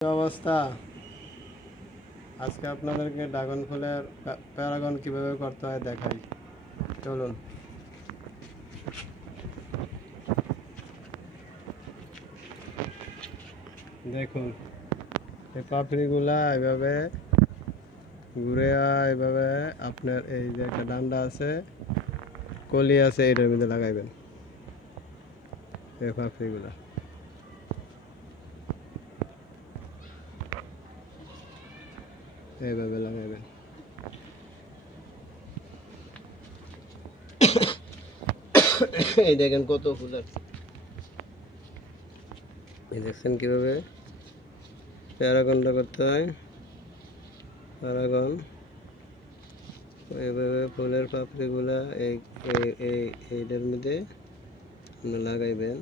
কি অবস্থা? আজকে আপনাদেরকে ড্রাগন ফলের প্যারাগন কিভাবে করতে হয় দেখাই। চলুন। দেখুন, এই পাপড়িগুলা এভাবে ঘুরে এভাবে আপনার এই যে একটা ডান্ডা আছে, কলি আছে, এটার মধ্যে লাগাইবেন এই পাপড়িগুলা। এইভাবে লাগাইবেন। এই দেখেন কত ফুল আছে। এই দেখছেন কিভাবে প্যারাগনটা করতে হয়। প্যারাগন এইভাবে ফুলের পাপড়িগুলা এইটার মধ্যে লাগাইবেন,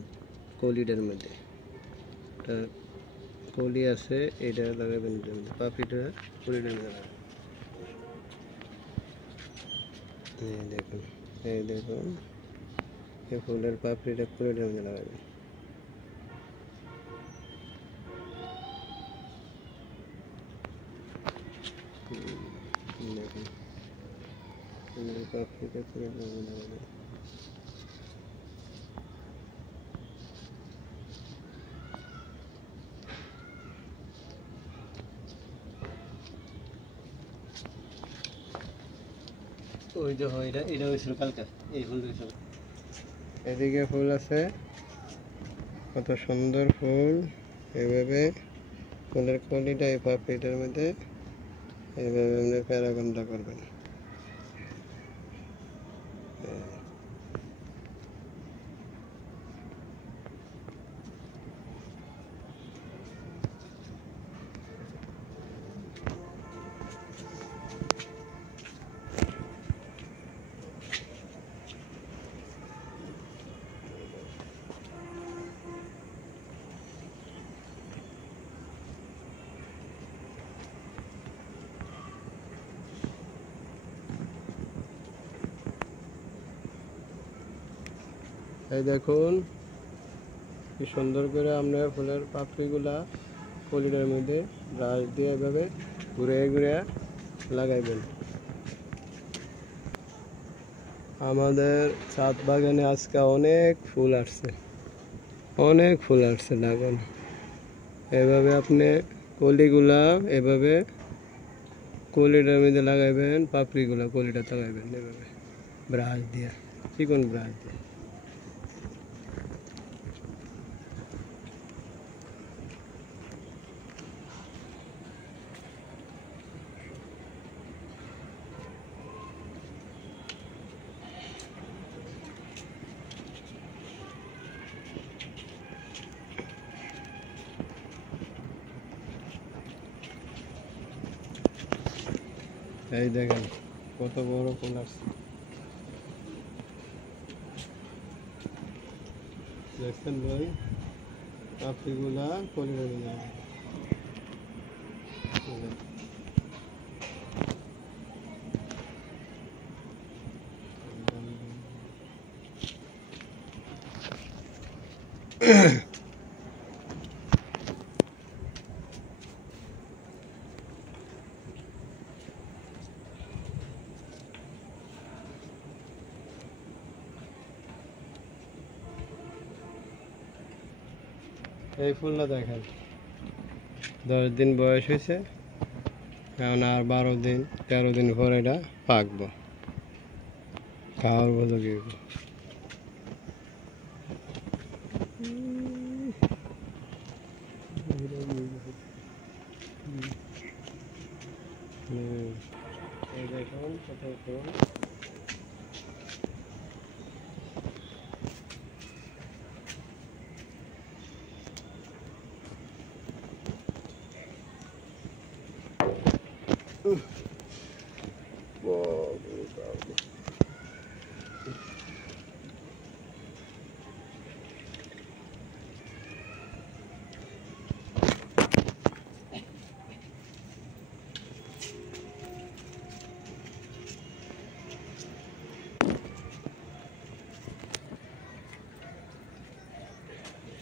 কলিটার মধ্যে। কলি আছে, এটা লাগাবেন পাপড়িটা কলিটার মধ্যে লাগাবেন। এই দেখুন এই ফুলের পাপড়িটা কলিটার মধ্যে লাগাবেন। দেখুন ফুলের পাপড়িটা কলিটার মধ্যে লাগাবেন। ওই যে হয় এটা হয়েছিল কালকে, এই ফুল হয়েছিল। এদিকে ফুল আছে, কত সুন্দর ফুল। এইভাবে ফুলের কলিটা এই পাপড়িটার মধ্যে এইভাবে আপনি প্যারাগনটা করবেন। এই দেখুন কি সুন্দর করে আমরা ফুলের পাপড়িগুলা কলিটার মধ্যে ব্রাশ দিয়ে এভাবে ঘুরে ঘুরে লাগাইবেন। আমাদের ছাদ বাগানে আজকে অনেক ফুল আসছে, অনেক ফুল আসছে ড্রাগন। এভাবে আপনি কলিগুলা এভাবে কলিটার মধ্যে লাগাইবেন, পাপড়িগুলা কলিটা লাগাইবেন এভাবে ব্রাশ দিয়ে, চিকন ব্রাশ দিয়ে। এই দেখেন কত বড় ফুল আসছে, দেখছেন ভাই? পাপড়িগুলা কলিটার মধ্যে এই ফুলটা দেখেন 10 দিন বয়স হয়েছে, এখন আর 12 দিন 13 দিন পর এটা পাকবো, খাওয়ার উপযোগী হইব। এই দেখুন কত ফুল।